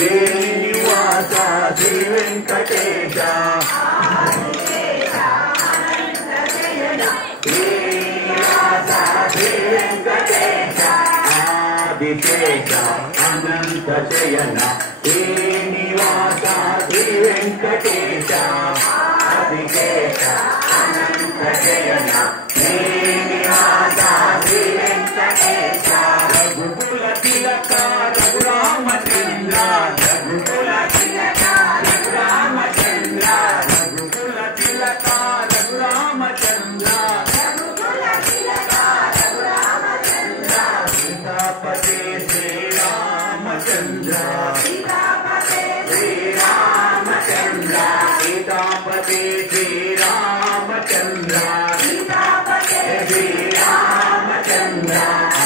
శ్రీనివాస శ్రీ వెంకటేశ శ్రీనివాస శ్రీ వెంకటేశ ఆదిశేష అనంత శయన శ్రీనివాస శ్రీ వెంకటేశ ఆదిశేష అనంత శయన శ్రీనివాస శ్రీ వెంకటేశ రఘుకుల తిలక రఘురామచంద్ర రఘుకుల తిలక రఘురామచంద్ర రఘుకుల తిలక రఘురామచంద్ర రఘుకుల తిలక రఘురామచంద్ర సీతాపతి శ్రీరామచంద్ర సీతాపతి శ్రీరామచంద్ర సీతాపతి శ్రీరామచంద్ర సీతాపతి శ్రీరామచంద్ర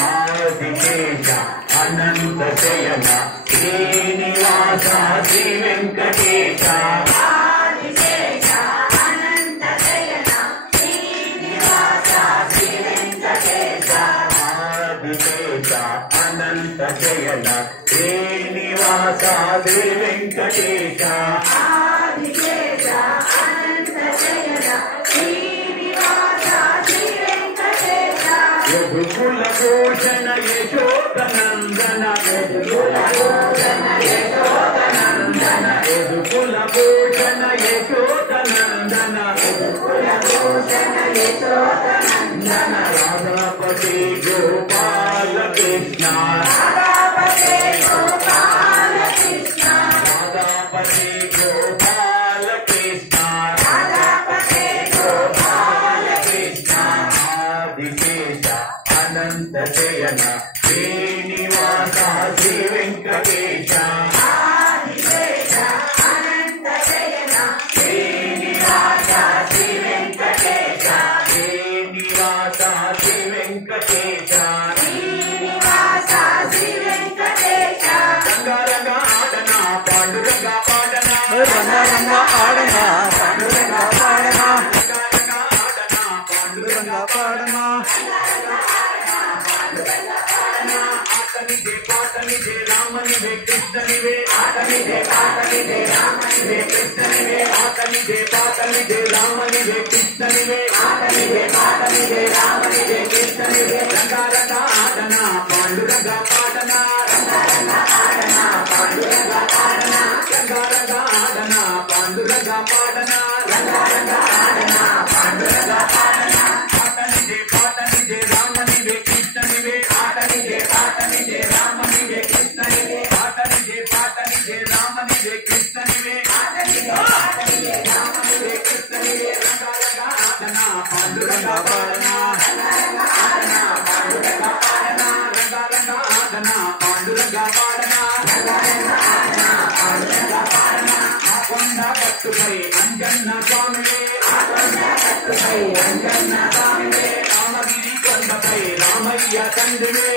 ఆదిశేష అనంత శయన శ్రీనివాస శ్రీ వెంకటేశ ఆదిశేష అనంత శయన శ్రీనివాస శ్రీ వెంకటేశ ఆదిశేష అనంత శయన శ్రీనివాస శ్రీ వెంకటేశ ఆదిశేష అనంత శయన శ్రీనివాస శ్రీ వెంకటేశ యదుకుల భూషణ యశోదనందన యదుకుల భూషణ యశోదనందన యదుకుల భూషణ యశోదనందన యదుకుల భూషణ యశోదనందన రాధాపతి గోపాల కృష్ణ రాధాపతి గోపాల కృష్ణ రాధాపతి గోపాల కృష్ణ రాధాపతి గోపాల కృష్ణ ఆదిశేష అనంత శయన శ్రీనివాస శ్రీ వెంకటేశ ఆదిశేష అనంత శయన శ్రీనివాస శ్రీ వెంకటేశ శ్రీనివాస శ్రీ వెంకటేశ శ్రీనివాస శ్రీ వెంకటేశ రంగరంగ ఆడన పాండురంగ పాడన రంగరంగ ఆడన పాండురంగ పాడన రంగరంగ ఆడన పాండురంగ పాడన ఆటనిదే పాటనిదే రామనిదే కృష్ణనిదే ఆటనిదే పాటనిదే రామనిదే కృష్ణనిదే ఆటనిదే పాటనిదే రామనిదే కృష్ణనిదే ఆటనిదే పాటనిదే రామనిదే కృష్ణనిదే రంగరంగ ఆడన పాండురంగ పాడన రంగరంగ ఆడన పాండురంగ పాడన రంగరంగ ఆడన పాండురంగ పాడన రంగరంగ ఆడన పాండురంగ పాడన ఆటనిదే పాటనిదే రామనిదే కృష్ణనిదే ఆటనిదే పాటనిదే రామనిదే కృష్ణనిదే ఆటనిదే పాటనిదే రామనిదే కృష్ణనిదే ఆటనిదే పాటనిదే రామనిదే కృష్ణనిదే రంగరంగ ఆడన పాండురంగ పాడన రంగరంగ ఆడన పాండురంగ పాడన రంగరంగ ఆడన పాండురంగ పాడన రంగరంగ ఆడన పాండురంగ పాడన ఆకొండ కట్టుపై అంజన్న స్వామివే ఆకొండ కట్టుపై అంజన్న స్వామివే రామగిరి కొండపై రామయ్య తండ్రివే